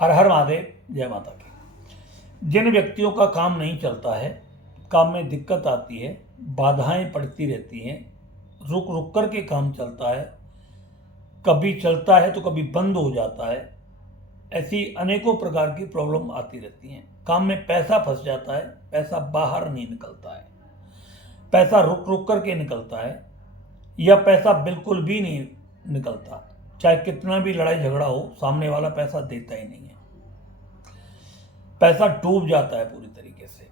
हर हर महादेव, जय माता की। जिन व्यक्तियों का काम नहीं चलता है, काम में दिक्कत आती है, बाधाएं पड़ती रहती हैं, रुक रुक कर के काम चलता है, कभी चलता है तो कभी बंद हो जाता है, ऐसी अनेकों प्रकार की प्रॉब्लम आती रहती हैं। काम में पैसा फंस जाता है, पैसा बाहर नहीं निकलता है, पैसा रुक रुक करके निकलता है, या पैसा बिल्कुल भी नहीं निकलता। चाहे कितना भी लड़ाई झगड़ा हो, सामने वाला पैसा देता ही नहीं है, पैसा डूब जाता है पूरी तरीके से।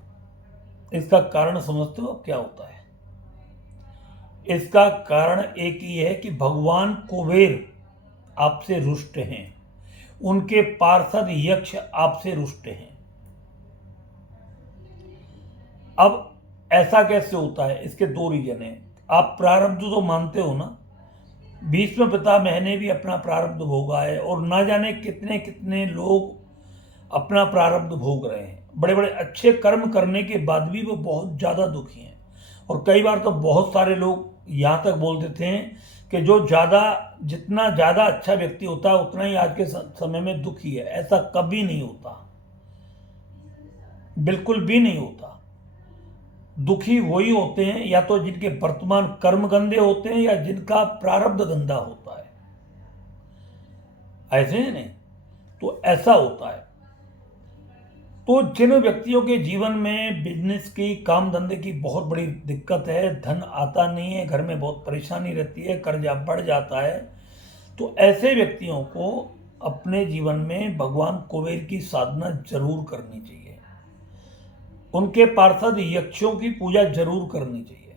इसका कारण समझते हो क्या होता है? इसका कारण एक ही है कि भगवान कुबेर आपसे रुष्ट हैं, उनके पार्षद यक्ष आपसे रुष्ट हैं। अब ऐसा कैसे होता है? इसके दो रीजन हैं। आप प्रारब्ध तो मानते हो ना, भीष्म पितामह ने भी अपना प्रारब्ध भोगा है, और ना जाने कितने कितने लोग अपना प्रारब्ध भोग रहे हैं। बड़े बड़े अच्छे कर्म करने के बाद भी वो बहुत ज़्यादा दुखी हैं। और कई बार तो बहुत सारे लोग यहाँ तक बोल देते हैं कि जितना ज़्यादा अच्छा व्यक्ति होता है उतना ही आज के समय में दुखी है। ऐसा कभी नहीं होता, बिल्कुल भी नहीं होता। दुखी वही होते हैं या तो जिनके वर्तमान कर्म गंदे होते हैं, या जिनका प्रारब्ध गंदा होता है। ऐसे है नहीं, तो ऐसा होता है। तो जिन व्यक्तियों के जीवन में बिजनेस की, काम धंधे की बहुत बड़ी दिक्कत है, धन आता नहीं है, घर में बहुत परेशानी रहती है, कर्जा बढ़ जाता है, तो ऐसे व्यक्तियों को अपने जीवन में भगवान कुबेर की साधना जरूर करनी चाहिए। उनके पार्षद यक्षों की पूजा जरूर करनी चाहिए।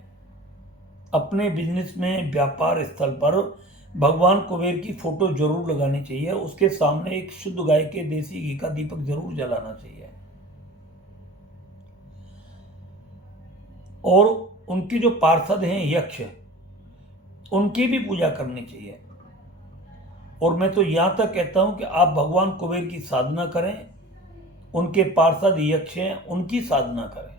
अपने बिजनेस में, व्यापार स्थल पर भगवान कुबेर की फोटो जरूर लगानी चाहिए। उसके सामने एक शुद्ध गाय के देसी घी का दीपक जरूर जलाना चाहिए, और उनकी जो पार्षद हैं यक्ष, उनकी भी पूजा करनी चाहिए। और मैं तो यहां तक कहता हूं कि आप भगवान कुबेर की साधना करें, उनके पार्षद यक्ष हैं, उनकी साधना करें।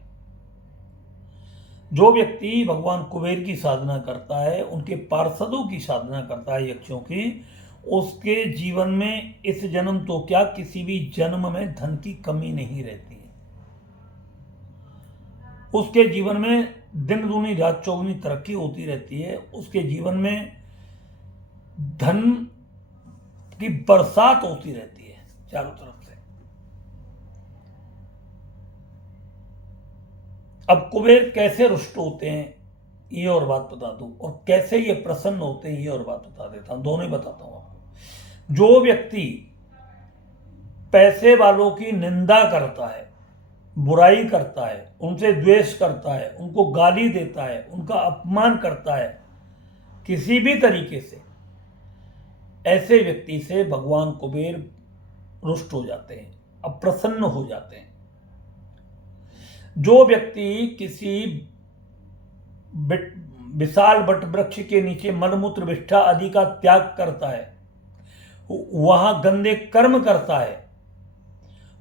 जो व्यक्ति भगवान कुबेर की साधना करता है, उनके पार्षदों की साधना करता है, यक्षों की, उसके जीवन में इस जन्म तो क्या, किसी भी जन्म में धन की कमी नहीं रहती है। उसके जीवन में दिन दूनी रात चौगुनी तरक्की होती रहती है। उसके जीवन में धन की बरसात होती रहती है चारों तरफ से। अब कुबेर कैसे रुष्ट होते हैं ये और बात बता दूं, और कैसे ये प्रसन्न होते हैं ये और बात बता देता हूं। दोनों ही बताता हूं आपको। जो व्यक्ति पैसे वालों की निंदा करता है, बुराई करता है, उनसे द्वेष करता है, उनको गाली देता है, उनका अपमान करता है किसी भी तरीके से, ऐसे व्यक्ति से भगवान कुबेर रुष्ट हो जाते हैं, अप्रसन्न हो जाते हैं। जो व्यक्ति किसी विशाल वट वृक्ष के नीचे मलमूत्र विष्ठा आदि का त्याग करता है, वहां गंदे कर्म करता है,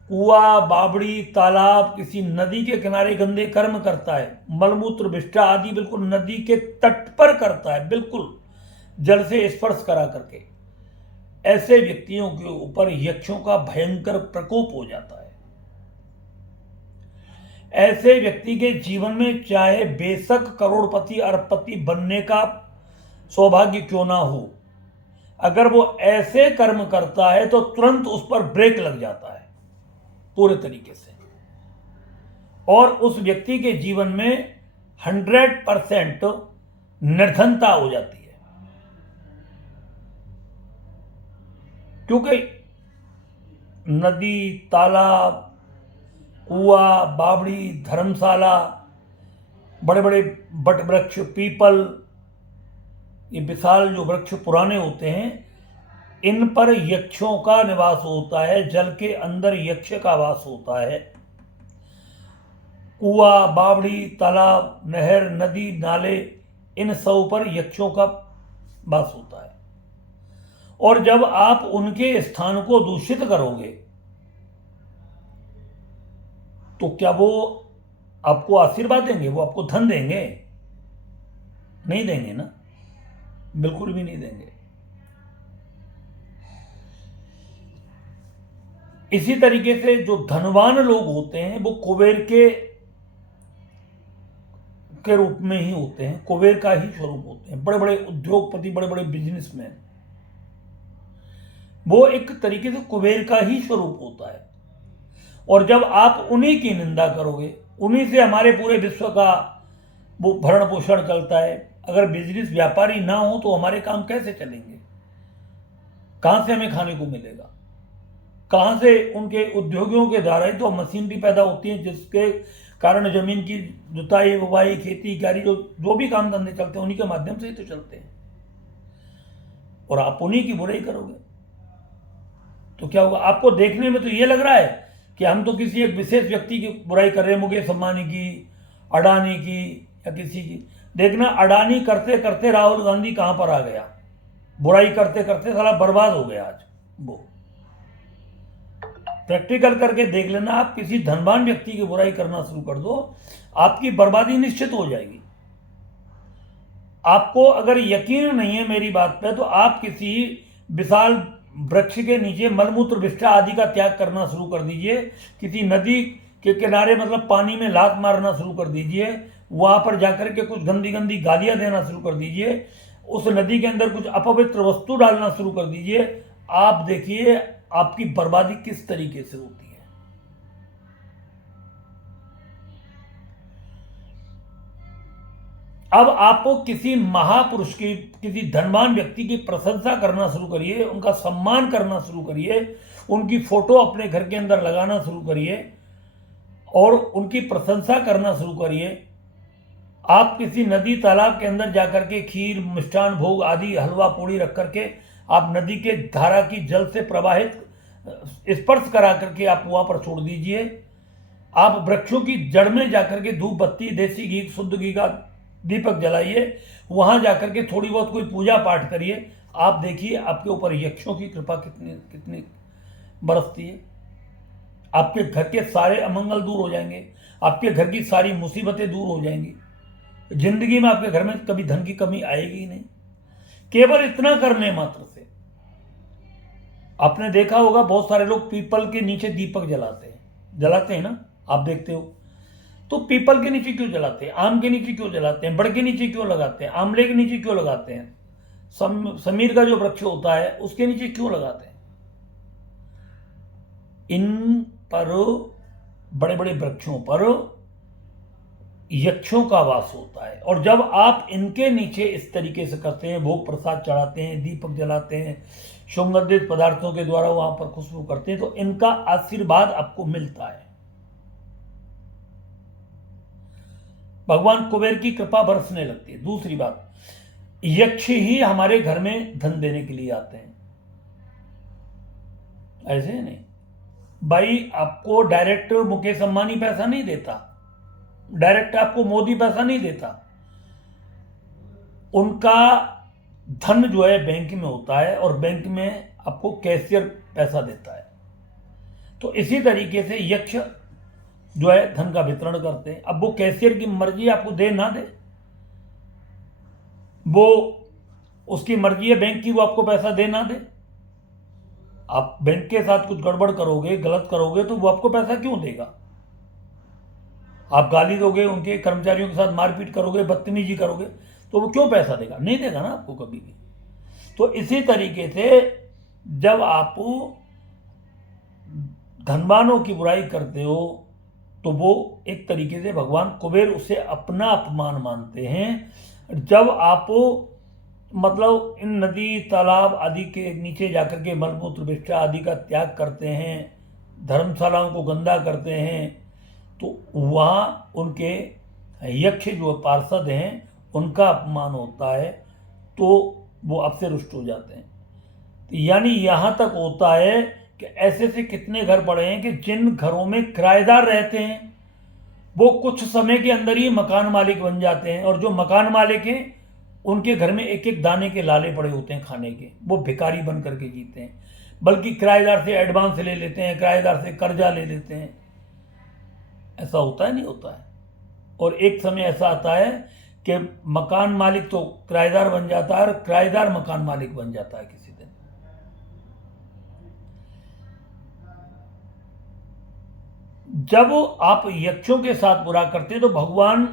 कुआ, बावड़ी, तालाब, किसी नदी के किनारे गंदे कर्म करता है, मलमूत्र विष्ठा आदि बिल्कुल नदी के तट पर करता है, बिल्कुल जल से स्पर्श करा करके, ऐसे व्यक्तियों के ऊपर यक्षों का भयंकर प्रकोप हो जाता है। ऐसे व्यक्ति के जीवन में चाहे बेशक करोड़पति अरबपति बनने का सौभाग्य क्यों ना हो, अगर वो ऐसे कर्म करता है तो तुरंत उस पर ब्रेक लग जाता है पूरे तरीके से, और उस व्यक्ति के जीवन में 100% निर्धनता हो जाती है। क्योंकि नदी, तालाब, कुआ, बावड़ी, धर्मशाला, बड़े बड़े बट वृक्ष, पीपल, ये विशाल जो वृक्ष पुराने होते हैं, इन पर यक्षों का निवास होता है। जल के अंदर यक्ष का वास होता है। कुआ, बावड़ी, तालाब, नहर, नदी, नाले, इन सब पर यक्षों का वास होता है। और जब आप उनके स्थान को दूषित करोगे तो क्या वो आपको आशीर्वाद देंगे? वो आपको धन देंगे? नहीं देंगे ना, बिल्कुल भी नहीं देंगे। इसी तरीके से जो धनवान लोग होते हैं वो कुबेर के रूप में ही होते हैं, कुबेर का ही स्वरूप होते हैं। बड़े बड़े उद्योगपति, बड़े बड़े बिजनेसमैन, वो एक तरीके से कुबेर का ही स्वरूप होता है। और जब आप उन्हीं की निंदा करोगे, उन्हीं से हमारे पूरे विश्व का वो भरण पोषण चलता है। अगर बिजनेस व्यापारी ना हो तो हमारे काम कैसे चलेंगे? कहां से हमें खाने को मिलेगा? कहां से? उनके उद्योगियों के द्वारा ही तो मशीनरी पैदा होती है, जिसके कारण जमीन की जुताई, बुवाई, खेती कियारी, जो भी काम धंधे चलते हैं उन्हीं के माध्यम से ही तो चलते हैं। और आप उन्हीं की बुराई करोगे तो क्या होगा? आपको देखने में तो ये लग रहा है कि हम तो किसी एक विशेष व्यक्ति की बुराई कर रहे हैं, मुकेश अंबानी की, अडानी की या किसी की। देखना, अडानी करते करते राहुल गांधी कहां पर आ गया, बुराई करते करते साला बर्बाद हो गया आज वो। प्रैक्टिकल करके देख लेना, आप किसी धनवान व्यक्ति की बुराई करना शुरू कर दो, आपकी बर्बादी निश्चित हो जाएगी। आपको अगर यकीन नहीं है मेरी बात पे, तो आप किसी विशाल वृक्ष के नीचे मलमूत्र विष्ठा आदि का त्याग करना शुरू कर दीजिए। किसी नदी के किनारे मतलब पानी में लात मारना शुरू कर दीजिए, वहां पर जाकर के कुछ गंदी गंदी गालियां देना शुरू कर दीजिए, उस नदी के अंदर कुछ अपवित्र वस्तु डालना शुरू कर दीजिए। आप देखिए आपकी बर्बादी किस तरीके से होती है। अब आपको किसी महापुरुष की, किसी धनवान व्यक्ति की प्रशंसा करना शुरू करिए, उनका सम्मान करना शुरू करिए, उनकी फोटो अपने घर के अंदर लगाना शुरू करिए और उनकी प्रशंसा करना शुरू करिए। आप किसी नदी तालाब के अंदर जाकर के खीर, मिष्ठान भोग आदि, हलवा पूड़ी रख करके आप नदी के धारा की जल से प्रवाहित स्पर्श करा करके आप वहां पर छोड़ दीजिए। आप वृक्षों की जड़ में जाकर के धूप बत्ती, देसी घी, शुद्ध घी का दीपक जलाइए, वहां जाकर के थोड़ी बहुत कोई पूजा पाठ करिए। आप देखिए आपके ऊपर यक्षों की कृपा कितनी कितनी बरसती है। आपके घर के सारे अमंगल दूर हो जाएंगे, आपके घर की सारी मुसीबतें दूर हो जाएंगी। जिंदगी में आपके घर में कभी धन की कमी आएगी ही नहीं, केवल इतना करने मात्र से। आपने देखा होगा बहुत सारे लोग पीपल के नीचे दीपक जलाते हैं ना, आप देखते हो। तो पीपल के नीचे क्यों जलाते हैं? आम के नीचे क्यों जलाते हैं? बड़ के नीचे क्यों लगाते हैं? आमले के नीचे क्यों लगाते हैं? समीर का जो वृक्ष होता है उसके नीचे क्यों लगाते हैं? इन पर, बड़े बड़े वृक्षों पर यक्षों का वास होता है। और जब आप इनके नीचे इस तरीके से करते हैं, भोग प्रसाद चढ़ाते हैं, दीपक जलाते हैं, सुगंधित पदार्थों के द्वारा वहां पर खुशबू करते हैं, तो इनका आशीर्वाद आपको मिलता है। भगवान कुबेर की कृपा बरसने लगती है। दूसरी बात, यक्ष ही हमारे घर में धन देने के लिए आते हैं, ऐसे नहीं। भाई आपको डायरेक्ट मुकेश अंबानी पैसा नहीं देता, डायरेक्ट आपको मोदी पैसा नहीं देता। उनका धन जो है बैंक में होता है और बैंक में आपको कैशियर पैसा देता है। तो इसी तरीके से यक्ष जो है धन का वितरण करते हैं। अब वो कैशियर की मर्जी आपको दे ना दे, वो उसकी मर्जी है बैंक की, वो आपको पैसा दे ना दे। आप बैंक के साथ कुछ गड़बड़ करोगे, गलत करोगे, तो वो आपको पैसा क्यों देगा? आप गाली दोगे, उनके कर्मचारियों के साथ मारपीट करोगे, बदतमीजी करोगे, तो वो क्यों पैसा देगा? नहीं देगा ना आपको कभी भी। तो इसी तरीके से जब आप धनवानों की बुराई करते हो तो वो एक तरीके से भगवान कुबेर उसे अपना अपमान मानते हैं। जब आप मतलब इन नदी तालाब आदि के नीचे जाकर के मलमूत्र विष्ठा आदि का त्याग करते हैं, धर्मशालाओं को गंदा करते हैं, तो वहाँ उनके यक्ष जो पार्षद हैं उनका अपमान होता है, तो वो आपसे रुष्ट हो जाते हैं। तो यानी यहाँ तक होता है कि ऐसे से कितने घर पड़े हैं कि जिन घरों में किराएदार रहते हैं वो कुछ समय के अंदर ही मकान मालिक बन जाते हैं, और जो मकान मालिक हैं उनके घर में एक एक दाने के लाले पड़े होते हैं खाने के, वो भिखारी बन करके जीते हैं। बल्कि किराएदार से एडवांस ले लेते हैं, किराएदार से कर्जा ले लेते हैं। ऐसा होता है, नहीं होता है? और एक समय ऐसा आता है कि मकान मालिक तो किराएदार बन जाता है और किराएदार मकान मालिक बन जाता है किसी दिन। जब आप यक्षों के साथ बुरा करते हैं तो भगवान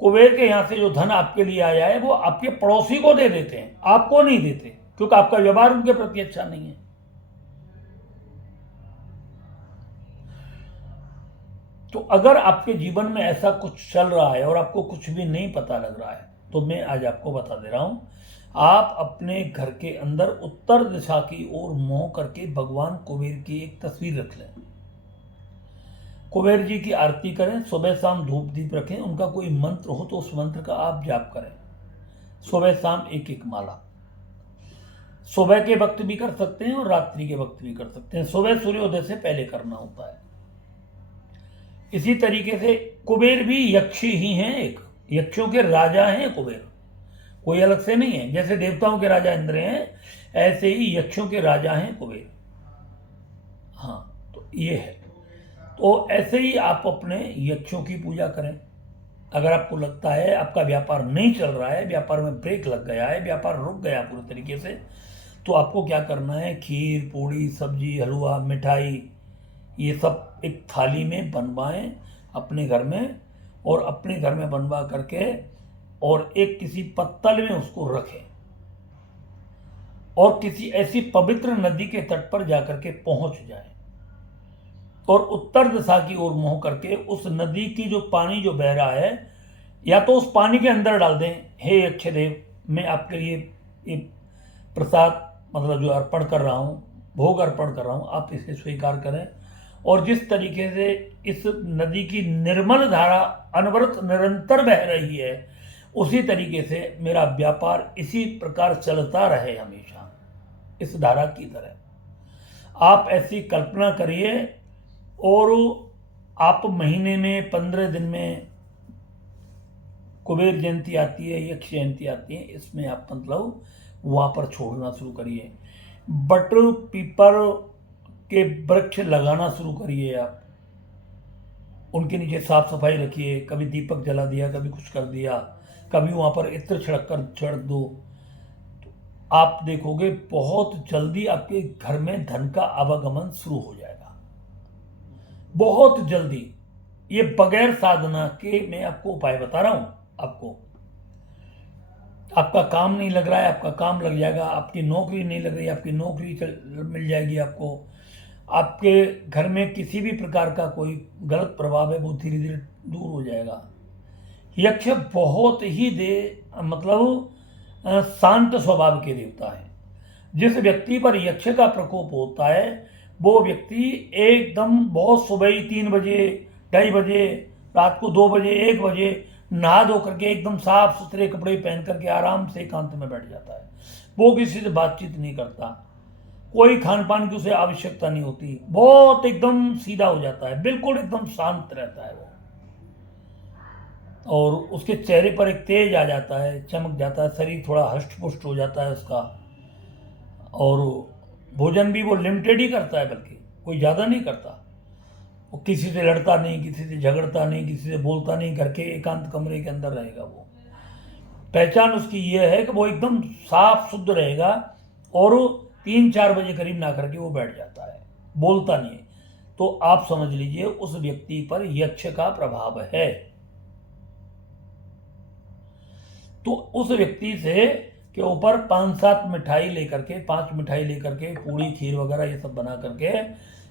कुबेर के यहाँ से जो धन आपके लिए आया है वो आपके पड़ोसी को दे देते हैं, आपको नहीं देते, क्योंकि आपका व्यवहार उनके प्रति अच्छा नहीं है। तो अगर आपके जीवन में ऐसा कुछ चल रहा है और आपको कुछ भी नहीं पता लग रहा है, तो मैं आज आपको बता दे रहा हूं, आप अपने घर के अंदर उत्तर दिशा की ओर मुंह करके भगवान कुबेर की एक तस्वीर रख लें। कुबेर जी की आरती करें, सुबह शाम धूप दीप रखें, उनका कोई मंत्र हो तो उस मंत्र का आप जाप करें, सुबह शाम एक एक माला। सुबह के वक्त भी कर सकते हैं और रात्रि के वक्त भी कर सकते हैं, सुबह सूर्योदय से पहले करना होता है। इसी तरीके से कुबेर भी यक्ष ही हैं, एक यक्षों के राजा हैं कुबेर, कोई अलग से नहीं है। जैसे देवताओं के राजा इंद्र हैं, ऐसे ही यक्षों के राजा हैं कुबेर। हाँ, तो ये है। तो ऐसे ही आप अपने यक्षों की पूजा करें। अगर आपको लगता है आपका व्यापार नहीं चल रहा है, व्यापार में ब्रेक लग गया है, व्यापार रुक गया पूरी तरीके से, तो आपको क्या करना है, खीर, पूड़ी, सब्जी, हलवा, मिठाई, ये सब एक थाली में बनवाएं अपने घर में, और अपने घर में बनवा करके और एक किसी पत्तल में उसको रखें, और किसी ऐसी पवित्र नदी के तट पर जाकर के पहुंच जाएं, और उत्तर दिशा की ओर मुंह करके उस नदी की जो पानी जो बह रहा है, या तो उस पानी के अंदर डाल दें, हे यक्षदेव, मैं आपके लिए ये प्रसाद मतलब जो अर्पण कर रहा हूँ, भोग अर्पण कर रहा हूँ, आप इसे स्वीकार करें। और जिस तरीके से इस नदी की निर्मल धारा अनवरत निरंतर बह रही है, उसी तरीके से मेरा व्यापार इसी प्रकार चलता रहे हमेशा, इस धारा की तरह। आप ऐसी कल्पना करिए, और आप महीने में 15 दिन में कुबेर जयंती आती है, यक्ष जयंती आती है, इसमें आप मतलब वहाँ पर छोड़ना शुरू करिए। बट पीपल के वृक्ष लगाना शुरू करिए, आप उनके नीचे साफ सफाई रखिए, कभी दीपक जला दिया, कभी कुछ कर दिया, कभी वहाँ पर इत्र छिड़क दो, तो आप देखोगे बहुत जल्दी आपके घर में धन का आवागमन शुरू हो जाएगा, बहुत जल्दी। ये बगैर साधना के मैं आपको उपाय बता रहा हूं। आपको आपका काम नहीं लग रहा है, आपका काम लग जाएगा। आपकी नौकरी नहीं लग रही, आपकी नौकरी मिल जाएगी आपको। आपके घर में किसी भी प्रकार का कोई गलत प्रभाव है वो धीरे धीरे दूर हो जाएगा। यक्ष बहुत ही शांत स्वभाव के देवता है। जिस व्यक्ति पर यक्ष का प्रकोप होता है वो व्यक्ति एकदम बहुत सुबह ही 3 बजे, 2:30 बजे, रात को 2 बजे, 1 बजे नहा धो करके एकदम साफ सुथरे कपड़े पहन करके आराम से एकांत में बैठ जाता है। वो किसी से बातचीत नहीं करता, कोई खान पान की उसे आवश्यकता नहीं होती, बहुत एकदम सीधा हो जाता है, बिल्कुल एकदम शांत रहता है वो। और उसके चेहरे पर एक तेज आ जाता है, चमक जाता है, शरीर थोड़ा हष्ट पुष्ट हो जाता है उसका। और भोजन भी वो लिमिटेड ही करता है, बल्कि कोई ज़्यादा नहीं करता। वो किसी से लड़ता नहीं, किसी से झगड़ता नहीं, किसी से बोलता नहीं, घर के एकांत कमरे के अंदर रहेगा वो। पहचान उसकी ये है कि वो एकदम साफ शुद्ध रहेगा, और 3-4 बजे करीब ना करके वो बैठ जाता है, बोलता नहीं है। तो आप समझ लीजिए उस व्यक्ति पर यक्ष का प्रभाव है। तो उस व्यक्ति से के ऊपर 5-7 मिठाई लेकर के, 5 मिठाई लेकर के, पूड़ी खीर वगैरह ये सब बना करके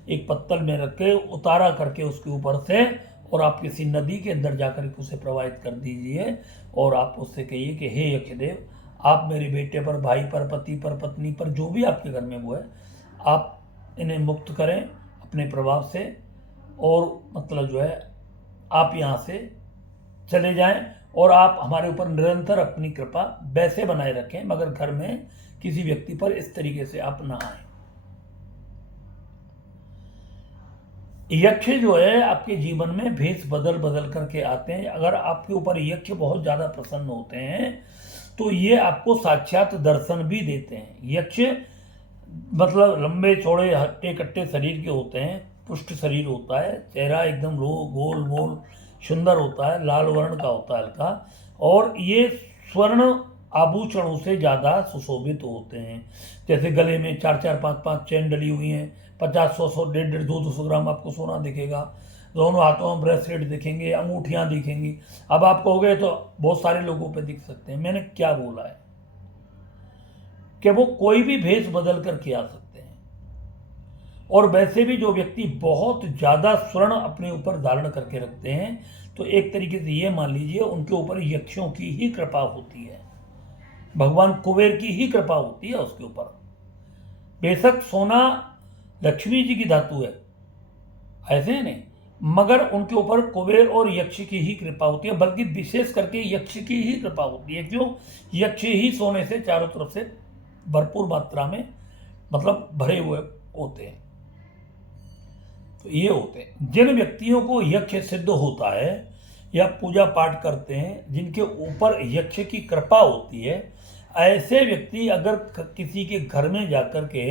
एक पत्तल में रख के उतारा करके उसके ऊपर से, और आप किसी नदी के अंदर जाकर के उसे प्रवाहित कर दीजिए। और आप उससे कहिए कि हे यक्षदेव, आप मेरे बेटे पर, भाई पर, पति पर, पत्नी पर, जो भी आपके घर में वो है, आप इन्हें मुक्त करें अपने प्रभाव से, और मतलब जो है आप यहाँ से चले जाएं, और आप हमारे ऊपर निरंतर अपनी कृपा वैसे बनाए रखें, मगर घर में किसी व्यक्ति पर इस तरीके से आप ना आए। यक्ष जो है आपके जीवन में भेष बदल बदल करके आते हैं। अगर आपके ऊपर यक्ष बहुत ज़्यादा प्रसन्न होते हैं तो ये आपको साक्षात दर्शन भी देते हैं। यक्ष मतलब लंबे चौड़े हट्टे कट्टे शरीर के होते हैं, पुष्ट शरीर होता है, चेहरा एकदम गोल गोल सुंदर होता है, लाल वर्ण का होता है हल्का, और ये स्वर्ण आभूषणों से ज़्यादा सुशोभित होते हैं। जैसे गले में 4-4, 5-5 चैन डली हुई हैं, 50, 100, 100, 150, 200 ग्राम आपको सोना दिखेगा। दोनों हाथों में ब्रेसलेट दिखेंगे, अंगूठियां दिखेंगी। अब आप कहोगे तो बहुत सारे लोगों पे दिख सकते हैं। मैंने क्या बोला है कि वो कोई भी भेष बदल करके आ सकते हैं। और वैसे भी जो व्यक्ति बहुत ज़्यादा स्वर्ण अपने ऊपर धारण करके रखते हैं, तो एक तरीके से ये मान लीजिए उनके ऊपर यक्षों की ही कृपा होती है, भगवान कुबेर की ही कृपा होती है उसके ऊपर। बेशक सोना लक्ष्मी जी की धातु है, ऐसे नहीं, मगर उनके ऊपर कुबेर और यक्ष की ही कृपा होती है, बल्कि विशेष करके यक्ष की ही कृपा होती है। क्यों? यक्ष ही सोने से चारों तरफ से भरपूर मात्रा में मतलब भरे हुए होते हैं। तो ये होते हैं जिन व्यक्तियों को यक्ष सिद्ध होता है या पूजा पाठ करते हैं, जिनके ऊपर यक्ष की कृपा होती है, ऐसे व्यक्ति अगर किसी के घर में जाकर के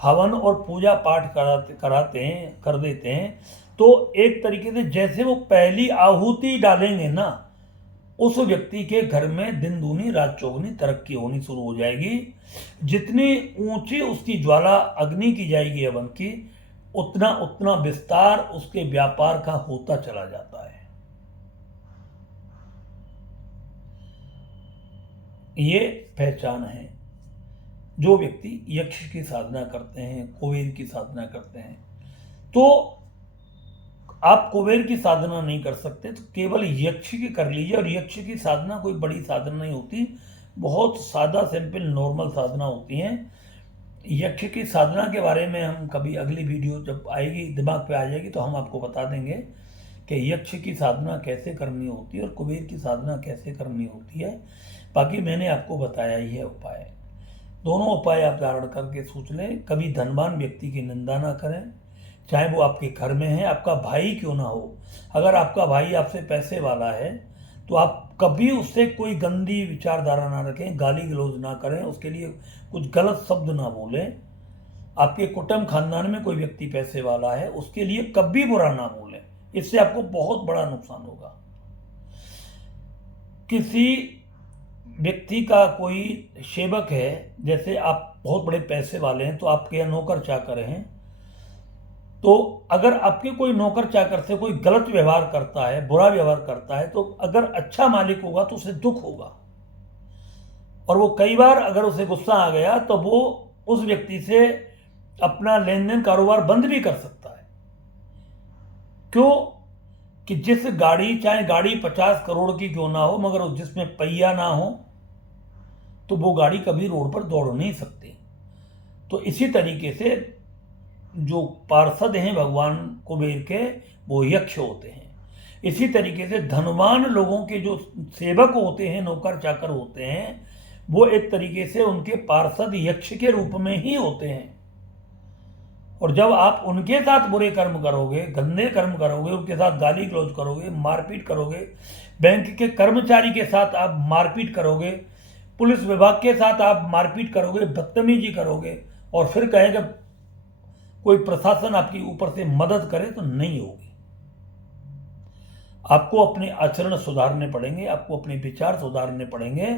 हवन और पूजा पाठ कर देते हैं, तो एक तरीके से जैसे वो पहली आहुति डालेंगे ना, उस व्यक्ति के घर में दिन दूनी रात चौगुनी तरक्की होनी शुरू हो जाएगी। जितनी ऊंची उसकी ज्वाला अग्नि की जाएगी हवन की, उतना उतना विस्तार उसके व्यापार का होता चला जाता है। ये पहचान है। जो व्यक्ति यक्ष की साधना करते हैं, कुबेर की साधना करते हैं, तो आप कुबेर की साधना नहीं कर सकते, तो केवल यक्ष की कर लीजिए। और यक्ष की साधना कोई बड़ी साधना नहीं होती, बहुत सादा सिंपल नॉर्मल साधना होती हैं। यक्ष की साधना के बारे में हम कभी अगली वीडियो जब आएगी, दिमाग पे आ जाएगी, तो हम आपको बता देंगे कि यक्ष की साधना कैसे करनी होती है और कुबेर की साधना कैसे करनी होती है। बाकी मैंने आपको बताया ही है उपाय। दोनों उपाय आप धारण करके सोच लें। कभी धनवान व्यक्ति की निंदा ना करें, चाहे वो आपके घर में है, आपका भाई क्यों ना हो। अगर आपका भाई आपसे पैसे वाला है, तो आप कभी उससे कोई गंदी विचारधारा ना रखें, गाली गलौज ना करें, उसके लिए कुछ गलत शब्द ना बोलें। आपके कुटुंब खानदान में कोई व्यक्ति पैसे वाला है, उसके लिए कभी बुरा ना बोलें, इससे आपको बहुत बड़ा नुकसान होगा। किसी व्यक्ति का कोई सेवक है, जैसे आप बहुत बड़े पैसे वाले हैं, तो आपके यहाँ नौकर चाकर हैं, तो अगर आपके कोई नौकर चाकर से कोई गलत व्यवहार करता है, बुरा व्यवहार करता है, तो अगर अच्छा मालिक होगा तो उसे दुख होगा। और वो कई बार अगर उसे गुस्सा आ गया, तो वो उस व्यक्ति से अपना लेन देन कारोबार बंद भी कर सकता है। क्यों? कि जिस गाड़ी, चाहे गाड़ी 50 करोड़ की क्यों ना हो, मगर जिसमें पहिया ना हो, तो वो गाड़ी कभी रोड पर दौड़ नहीं सकती। तो इसी तरीके से जो पार्षद हैं भगवान कुबेर के, वो यक्ष होते हैं। इसी तरीके से धनवान लोगों के जो सेवक होते हैं, नौकर चाकर होते हैं, वो एक तरीके से उनके पार्षद यक्ष के रूप में ही होते हैं। और जब आप उनके साथ बुरे कर्म करोगे, गंदे कर्म करोगे, उनके साथ गाली गलौज करोगे, मारपीट करोगे, बैंक के कर्मचारी के साथ आप मारपीट करोगे, पुलिस विभाग के साथ आप मारपीट करोगे, बदतमीजी करोगे, और फिर कहेगा कोई प्रशासन आपकी ऊपर से मदद करे, तो नहीं होगी। आपको अपने आचरण सुधारने पड़ेंगे, आपको अपने विचार सुधारने पड़ेंगे,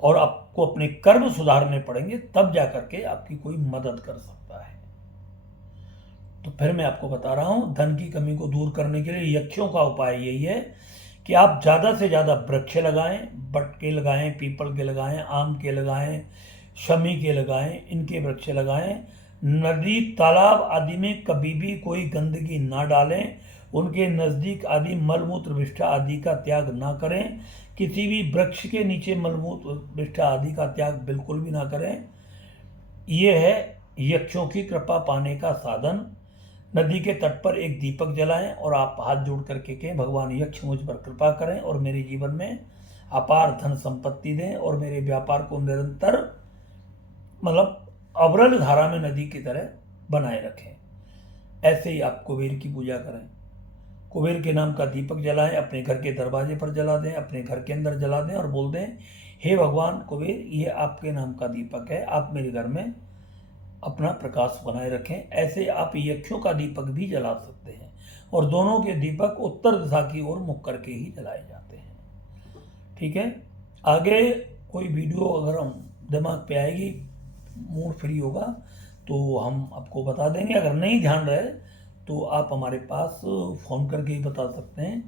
और आपको अपने कर्म सुधारने पड़ेंगे, तब जाकर के आपकी कोई मदद कर सकता है। तो फिर मैं आपको बता रहा हूं, धन की कमी को दूर करने के लिए यक्षों का उपाय यही है कि आप ज़्यादा से ज़्यादा वृक्ष लगाएं, बट के लगाएं, पीपल के लगाएं, आम के लगाएं, शमी के लगाएं, इनके वृक्ष लगाएं। नदी तालाब आदि में कभी भी कोई गंदगी ना डालें, उनके नज़दीक आदि मलमूत्र विष्ठा आदि का त्याग ना करें। किसी भी वृक्ष के नीचे मलमूत्र विष्ठा आदि का त्याग बिल्कुल भी ना करें। ये है यक्षों की कृपा पाने का साधन। नदी के तट पर एक दीपक जलाएं और आप हाथ जोड़ करके कहें, भगवान यक्ष मुझ पर कृपा करें और मेरे जीवन में अपार धन संपत्ति दें, और मेरे व्यापार को निरंतर मतलब अविरल धारा में नदी की तरह बनाए रखें। ऐसे ही आप कुबेर की पूजा करें। कुबेर के नाम का दीपक जलाएं, अपने घर के दरवाजे पर जला दें, अपने घर के अंदर जला दें, और बोल दें, हे भगवान कुबेर, ये आपके नाम का दीपक है, आप मेरे घर में अपना प्रकाश बनाए रखें। ऐसे आप यक्षों का दीपक भी जला सकते हैं, और दोनों के दीपक उत्तर दिशा की ओर मुख करके ही जलाए जाते हैं। ठीक है, आगे कोई वीडियो अगर हम दिमाग पे आएगी, मूड फ्री होगा, तो हम आपको बता देंगे। अगर नहीं ध्यान रहे तो आप हमारे पास फ़ोन करके ही बता सकते हैं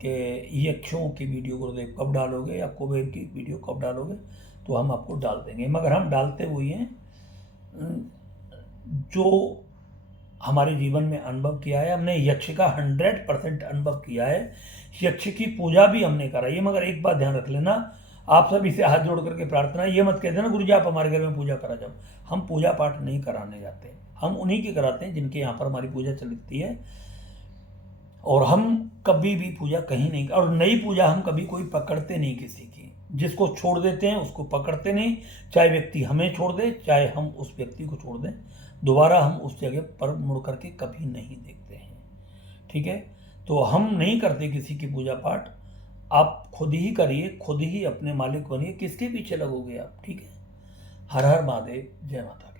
कि यक्षों की वीडियो गुरुदेव कब डालोगे या कुबेर की वीडियो कब डालोगे, तो हम आपको डाल देंगे। मगर हम डालते हुए हैं जो हमारे जीवन में अनुभव किया है। हमने यक्ष का 100% अनुभव किया है, यक्ष की पूजा भी हमने कराई है। मगर एक बात ध्यान रख लेना, आप सभी से हाथ जोड़ करके प्रार्थना, ये मत कह देना गुरु जी आप हमारे घर में पूजा करा जाओ। हम पूजा पाठ नहीं कराने जाते, हम उन्हीं की कराते हैं जिनके यहाँ पर हमारी पूजा चलती है। और हम कभी भी पूजा कहीं नहीं, और नई पूजा हम कभी कोई पकड़ते नहीं किसी की, जिसको छोड़ देते हैं उसको पकड़ते नहीं, चाहे व्यक्ति हमें छोड़ दे चाहे हम उस व्यक्ति को छोड़ दें, दोबारा हम उस जगह पर मुड़ करके कभी नहीं देखते हैं। ठीक है, तो हम नहीं करते किसी की पूजा पाठ, आप खुद ही करिए, खुद ही अपने मालिक बनिए, किसके पीछे लगोगे आप। ठीक है, हर हर महादेव, जय माता।